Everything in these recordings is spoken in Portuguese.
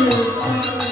아,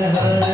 हर